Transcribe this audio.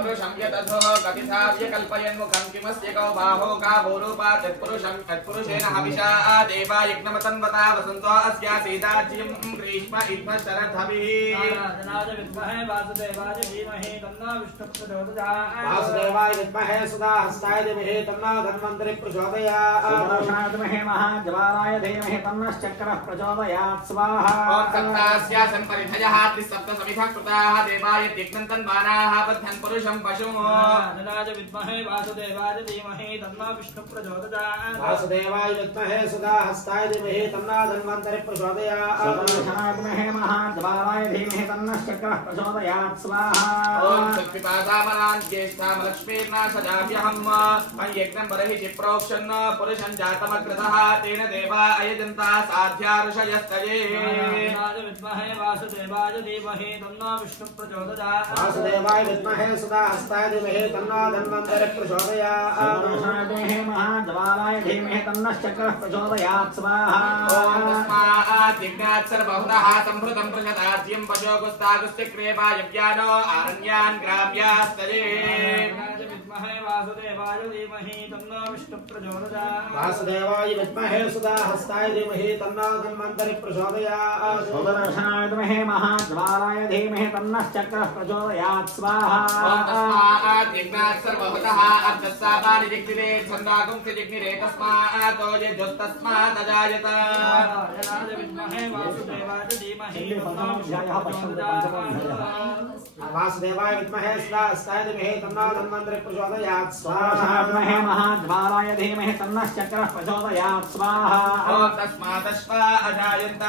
तत्पुरुषं यतथो कपिसाव्य कल्पयन् मुखं किमस्य कौ बाहो का भूरूपा तत्पुरुषेण हविषा देवा यज्ञमतन्वता वसन्तो अस्या सीताज्यं ग्रीष्म इद्म शरद्भिः विद्महे वासुदेवाय धीमहि तन्नो विष्णुः प्रचोदयात् वासुदेवाय विद्महे सुधा हस्ताय धीमहि तन्नो धन्वन्तरि प्रचोदयात् सुदर्शनाय विद्महे महाज्वालाय धीमहि तन्नश्चक्रः प्रचोदयात् स्वाहा ॐ सप्तास्या संपरिधयः त्रिसप्तसमिधः कृताः देवाय यज्ञन्तन्वानाः बद्धन् पुरुषं पशुः धनाय विद्महे वासुदेवाय धीमहि तन्नो विष्णुः प्रचोदयात् वासुदेवाय विद्महे सुधा हस्ताय धीमहि तन्नो धन्वन्तरि प्रचोदयात् सुदर्शनाय विद्महे महाज्वालाय धीमहि तन्नश्चक्रः प्रचोदयात् स्वाहा ॐ सत्पिपासामलान् ज्येष्ठामलक्ष्मीर्नाशजाभ्यहम् यज्ञं बर्हिषि प्रोक्षन् पुरुषं जातमग्रतः तेन देवा अयजन्ता साध्या ऋषयस्तये विद्महे वासुदेवाय धीमहि तन्नो विष्णुः प्रचोदयात् वासुदेवाय विद्महे सुधा हस्ताय धीमहि तन्नो धन्वन्तरि प्रचोदयात् सुदर्शनाय महाज्वालाय धीमहि तन्नश्चक्रः प्रचोदयात् स्वाहा ॐ तस्मात् यज्ञात् सर्वहुतः संभृतं प्रजताज्यं पशोगुस्तागुस्तिक्रियेपा यज्ञानो आरण्यान् ग्राम्यास्तये विद्महे वासुदेवाय धीमहि तन्नो विष्णुः प्रचोदयात् वासुदेवाय विद्महे सुधा हस्ताय धीमहि तन्नो धन्वन्तरि प्रचोदयात् सुदर्शनाय विद्महे महाज्वालाय धीमहि तन्नश्चक्रः प्रचोदयात् स्वाहा ॐ तस्मात् यज्ञात् सर्वहुतः अर्धस्सापानि जिग्निरे छन्दागुंसि जिग्निरे तस्मात् यज्ञस्तस्मात् अजायत विद्महे वासुदेवाय धीमहि तन्नो विष्णुः प्रचोदयात् वासुदेवाय विद्महे सुधा हस्ताय धीमहि तन्नो धन्वन्तरि प्रचोदयात् स्वाहा विद्महे महाज्वालाय धीमहि तन्नश्चक्रः प्रचोदयात् स्वाहा ॐ तस्मात् अश्वा अजायन्त